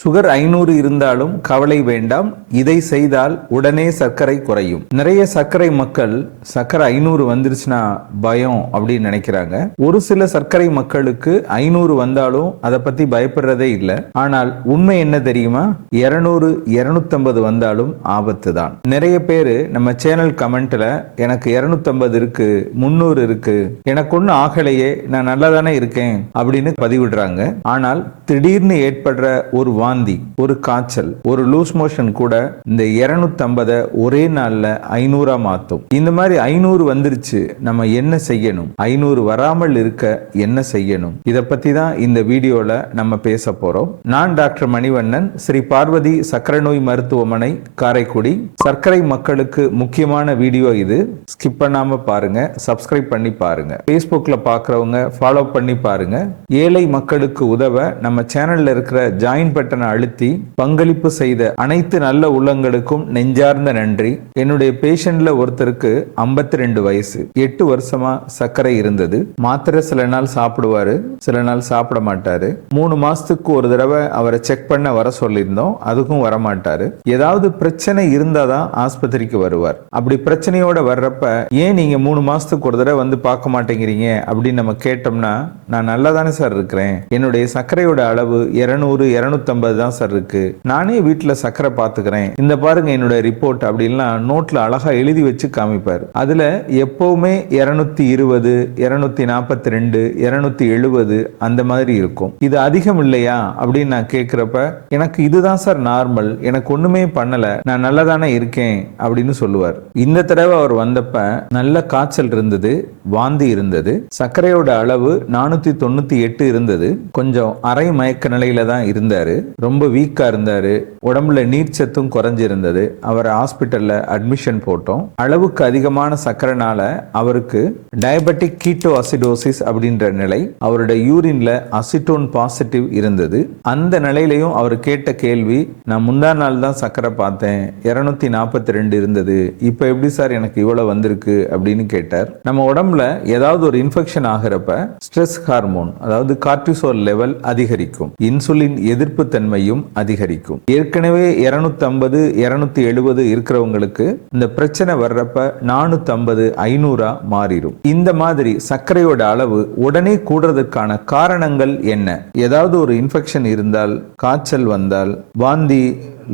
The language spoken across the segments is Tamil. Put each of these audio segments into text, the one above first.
சுகர் 500 இருந்தாலும் கவலை வேண்டாம், இதை செய்தால் உடனே சர்க்கரை குறையும். நிறைய சர்க்கரை மக்கள் சர்க்கரை 500 வந்துருச்சுன்னா பயம் அப்படின்னு நினைக்கிறாங்க. ஒரு சில சர்க்கரை மக்களுக்கு 500 வந்தாலும் அதை பத்தி பயப்படுறதே இல்லை. ஆனால் உண்மை என்ன தெரியுமா? 200 250 வந்தாலும் ஆபத்து தான். நிறைய பேரு நம்ம சேனல் கமெண்ட்ல எனக்கு 250 இருக்கு, 300 இருக்கு, எனக்கு ஒன்னும் ஆகலையே, நான் நல்லா தானே இருக்கேன் அப்படின்னு பதிவிடுறாங்க. ஆனால் திடீர்னு ஏற்படுற ஒரு வாந்தி, ஒரு காய்ச்சல், ஒரு லூஸ் மோஷன் கூட இந்த 250 ஒரே நாள்ல 500 மாத்தும். இந்த மாதிரி 500 வந்துருச்சு, நம்ம என்ன செய்யணும்? 500 வராமல் இருக்க என்ன செய்யணும்? இத பத்தி தான் இந்த வீடியோல நம்ம பேச போறோம். நான் டாக்டர் மணிவண்ணன், ஸ்ரீ பார்வதி சர்க்கரை நோய் மருத்துவமனை, காரைக்குடி. சர்க்கரை மக்களுக்கு முக்கியமான வீடியோ இது. ஸ்கிப் பண்ணாம பாருங்க, சப்ஸ்கிரைப் பண்ணி பாருங்க. Facebookல பாக்குறவங்க ஃபாலோ பண்ணி பாருங்க. ஏழை மக்களுக்கு உதவ நம்ம சேனல்ல இருக்கிற ஜாயின் பட்டனை அழுத்தி பங்களிப்பு செய்த அனைத்து நல்ல உள்ளங்களுக்கும் நெஞ்சார்ந்த நன்றி. என்னுடைய பேஷண்ட்ல ஒருத்தருக்கு 52 வயசு, 8 வருஷமா சர்க்கரை இருந்தது. மாத்திரை சில நாள் சாப்பிடுவாரு, சில நாள் சாப்பிட மாட்டாரு. 3 மாசத்துக்கு ஒரு தடவை அவரை செக் பண்ண வர சொல்லியிருந்தோம், அதுக்கும் வரமாட்டாரு. ஏதாவது பிரச்சனை இருந்தாதான் ஆஸ்பத்திரிக்கு வருவார். அப்படி பிரச்சனையோட வர்றப்ப ஏன் நீங்க 3 மாசத்துக்கு ஒரு தடவை வந்து பார்க்க மாட்டேங்கிறீங்க அப்படின்னு நம்ம கேட்டோம்னா, நான் நல்லா தானே சார் இருக்கிறேன், என்னுடைய சர்க்கரையோட அளவு 200 250 தான் சார் இருக்கு, நானே வீட்டுல சர்க்கரை பாத்துக்கிறேன், இந்த பாருங்க என்னோட ரிப்போர்ட் அப்படின்லாம் நோட்ல அழகா எழுதி வச்சு காமிப்பார். அதுல எப்பவுமே 220 242 270 அந்த மாதிரி இருக்கும். இது அதிகம் இல்லையா அப்படின்னு நான் கேட்கிறப்ப, எனக்கு இதுதான் சார் நார்மல், எனக்கு ஒண்ணுமே பண்ணல, நான் நல்லா தானே இருக்கேன் அப்படின்னு சொல்லுவார். இந்த தடவை அவர் வந்தப்ப நல்ல காய்ச்சல் இருந்தது, வாந்தி இருந்தது, சர்க்கரையோட அளவு 498 இருந்தது, கொஞ்சம் அரை மயக்க நிலையில தான் இருந்தாரு, ரொம்ப வீக்கா இருந்தாரு, உடம்புல நீர்ச்சத்தும் குறைஞ்சிருந்தது. அவரை ஹாஸ்பிட்டல்ல அட்மிஷன் போட்டோம். அளவுக்கு அதிகமான சர்க்கரைனால அவருக்கு டயபெட்டிக் கீட்டோ அசிடோசிஸ் அப்படின்ற நிலை, அவருடைய யூரின்ல அசிட்டோன் பாசிட்டிவ் இருந்தது. அந்த நிலையிலையும் அவர் கேட்ட கேள்வி, நான் முந்தா நாள் தான் சர்க்கரை பார்த்தேன், 242 இருந்தது, இப்ப எப்படி சார் எனக்கு இவ்வளவு வந்திருக்கு அப்படின்னு கேட்டார். நம்ம உடம்புல ஏதாவது ஒரு இன்ஃபெக்ஷன் ஆகிறப்ப ஸ்ட்ரெஸ் ஹார்மோன், அதாவது கார்டிசோல் லெவல் அதிகரிக்கும், இன்சுலின் எதிர்ப்பு தன்மையும் அதிகரிக்கும். ஏற்கனவே 250 270 இருக்கிறவங்களுக்கு இந்த பிரச்சனை வர்றப்ப 450 500 மாறிடும். இந்த மாதிரி சர்க்கரையோட அளவு உடனே கூடுறதுக்கான காரணங்கள் என்ன? ஏதாவது ஒரு இன்ஃபெக்ஷன் இருந்தால், காய்ச்சல் வந்தால், வாந்தி,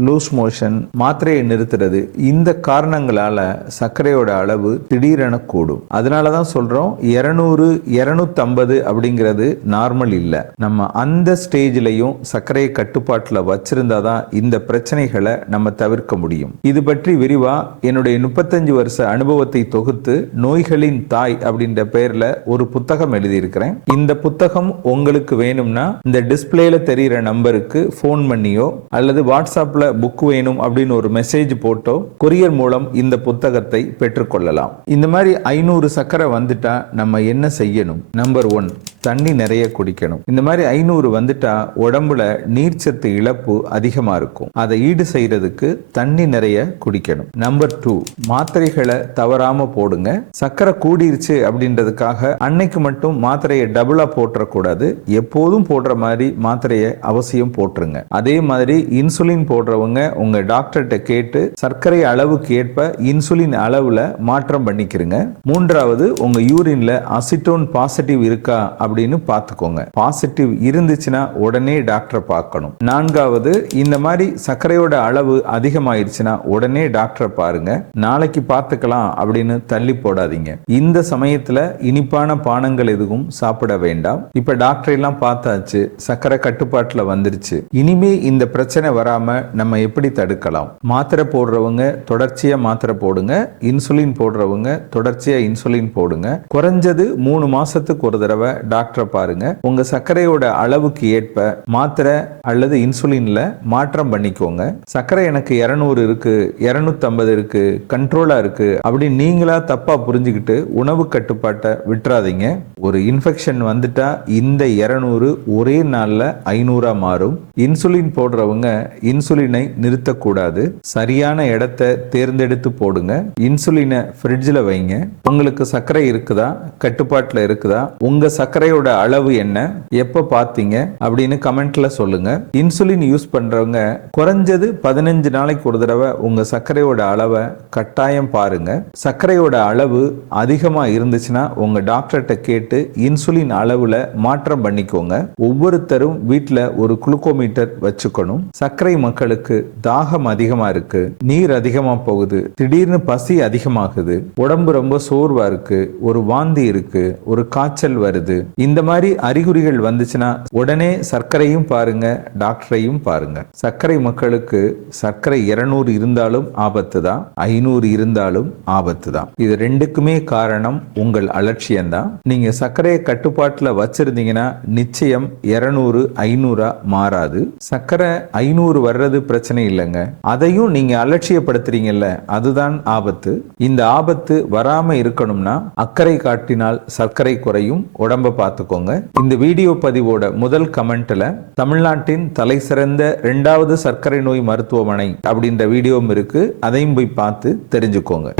லூஸ் மோஷன், மாத்திரையை நிறுத்துறது, இந்த காரணங்களால சர்க்கரையோட அளவு திடீரென கூடும். அதனாலதான் சொல்றோம் 200 250 அப்படிங்கிறது நார்மல் இல்ல. நம்ம அந்த ஸ்டேஜ்லயும் சர்க்கரையை கட்டுப்பாட்டுல வச்சிருந்தாதான் இந்த பிரச்சனைகளை நம்ம தவிர்க்க முடியும். இது பற்றி விரிவா என்னுடைய 35 வருஷ அனுபவத்தை தொகுத்து நோய்களின் தாய் அப்படின்ற பெயர்ல ஒரு புத்தகம் எழுதியிருக்கிறேன். இந்த புத்தகம் உங்களுக்கு வேணும்னா இந்த டிஸ்பிளேல தெரிகிற நம்பருக்கு போன் பண்ணியோ அல்லது வாட்ஸ்அப்ல புக் வேணும் அப்படின்னு ஒரு மெசேஜ் போட்டோ கொரியர் மூலம் இந்த புத்தகத்தை பெற்றுக்கொள்ளலாம். இந்த மாதிரி 500 சர்க்கரை வந்துட்டா நம்ம என்ன செய்யணும்? நம்பர் 1, தண்ணி நிறைய குடிக்கணும். இந்த மாதிரி 500 வந்துட்டா உடம்புல நீர்ச்சத்து இழப்பு அதிகமா இருக்கும். அதை ஈடு செய்யறதுக்கு தண்ணி நிறைய குடிக்கணும். நம்பர் 2, மாத்திரைகளை தவறாம போடுங்க. சர்க்கரை கூடிருச்சு அப்படின்றதுக்காக அன்னைக்கு மட்டும் மாத்திரையை டபுளா போட்டுறக்கூடாது. எப்போதும் போடுற மாதிரி மாத்திரையை அவசியம் போட்டுருங்க. அதே மாதிரி இன்சுலின் போடுறவங்க உங்க டாக்டர்கிட்ட கேட்டு சர்க்கரை அளவுக்கு ஏற்ப இன்சுலின் அளவுல மாற்றம் பண்ணிக்கிறங்க. 3வது, உங்க யூரின்ல அசிட்டோன் பாசிட்டிவ் இருக்கா அப்படின்னு பார்த்துக்கோங்க. பாசிட்டிவ் இருந்துச்சுன்னா உடனே டாக்டரை பார்க்கணும். 4வது, இந்த மாதிரி சர்க்கரையோட அளவு அதிகமாயிருச்சுன்னா உடனே டாக்டரை பாருங்க. நாளைக்கு பார்த்துக்கலாம் அப்படின்னு தள்ளி போடாதீங்க. இந்த சமயத்துல இனிப்பான பானங்கள் எதுவும் சாப்பிட வேண்டாம். இப்ப டாக்டர் எல்லாம் பார்த்தாச்சு, சர்க்கரை கட்டுப்பாட்டுல வந்துருச்சு, இனிமே இந்த பிரச்சனை வராம நம்ம எப்படி தடுக்கலாம்? மாத்திரை போடுறவங்க தொடர்ச்சியா மாத்திரை போடுங்க. இன்சுலின் போடுறவங்க தொடர்ச்சியா இன்சுலின் போடுங்க. குறைஞ்சது 3 மாசத்துக்கு ஒரு தடவை டாக்டரை பாருங்க. உங்க சர்க்கரையோட அளவுக்கு ஏற்ப மாத்திரை அல்லது இன்சுலின்ல மாற்றம் பண்ணிக்கோங்க. சர்க்கரை எனக்கு 200 இருக்கு, 250 இருக்கு, கண்ட்ரோலா இருக்கு அப்படி நீங்களா தப்பா புரிஞ்சுக்கிட்டு உணவு கட்டுப்பாட்டை விட்டுறாதீங்க. ஒரு இன்ஃபெக்ஷன் வந்துட்டா இந்த 200 ஒரே நாள்ல 500 மாறும். இன்சுலின் போடுறவங்க இன்சுலினை நிறுத்தக்கூடாது. சரியான இடத்தை தேர்ந்தெடுத்து போடுங்க. இன்சுலினை ஃப்ரிட்ஜில் வைங்க. உங்களுக்கு சர்க்கரை இருக்குதா, கட்டுப்பாட்டில் இருக்குதா, உங்க சர்க்கரையோட சர்க்கரையோட அளவு என்ன, எப்ப பார்த்தீங்க அப்படின்னு கமெண்ட்ல சொல்லுங்க. இன்சுலின் யூஸ் பண்றவங்க குறைஞ்சது 15 நாளைக்கு ஒரு தடவை உங்க சர்க்கரையோட அளவை கட்டாயம் பாருங்க. சர்க்கரையோட அளவு அதிகமா இருந்துச்சுன்னா உங்க டாக்டர்கிட்ட கேட்டு இன்சுலின் அளவுல மாற்றம் பண்ணிக்கோங்க. ஒவ்வொருத்தரும் வீட்டுல ஒரு குளுக்கோமீட்டர் வச்சுக்கணும். சர்க்கரை மக்களுக்கு தாகம் அதிகமா இருக்கு, நீர் அதிகமா போகுது, திடீர்னு பசி அதிகமாகுது, உடம்பு ரொம்ப சோர்வா இருக்கு, ஒரு வாந்தி இருக்கு, ஒரு காய்ச்சல் வருது, இந்த மாதிரி அறிகுறிகள் வந்துச்சுன்னா உடனே சர்க்கரையும் பாருங்க, டாக்டரையும் பாருங்க. சர்க்கரை மக்களுக்கு சர்க்கரை 200 இருந்தாலும் ஆபத்து தான், 500 இருந்தாலும் ஆபத்து தான். இது ரெண்டுக்குமே காரணம் உங்கள் அலட்சியம் தான். நீங்க சர்க்கரையை கட்டுப்பாட்டுல வச்சிருந்தீங்கன்னா நிச்சயம் 200 500 மாறாது. சர்க்கரை 500 வர்றது பிரச்சனை இல்லைங்க, அதையும் நீங்க அலட்சியப்படுத்துறீங்கல்ல, அதுதான் ஆபத்து. இந்த ஆபத்து வராம இருக்கணும்னா அக்கறை காட்டினால் சர்க்கரை குறையும். உடம்ப பார்த்துக்கோங்க. இந்த வீடியோ பதிவோட முதல் கமெண்ட்ல தமிழ்நாட்டின் தலை சிறந்த 2வது சர்க்கரை நோய் மருத்துவமனை அப்படின்ற வீடியோவும் இருக்கு, அதையும் போய் பார்த்து தெரிஞ்சுக்கோங்க.